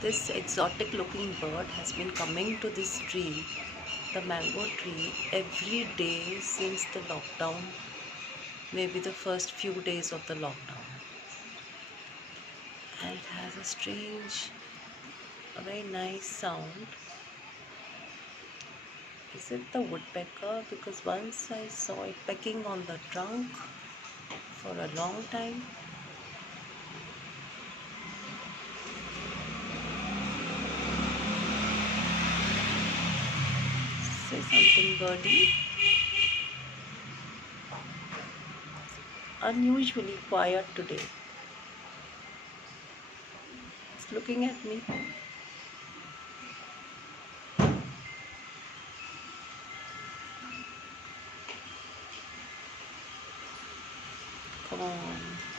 This exotic looking bird has been coming to this tree, the mango tree, every day since the lockdown, maybe the first few days of the lockdown. And it has a strange, a very nice sound. Is it the woodpecker? Because once I saw it pecking on the trunk for a long time. Say something, birdie. Unusually quiet today. It's looking at me. Come on.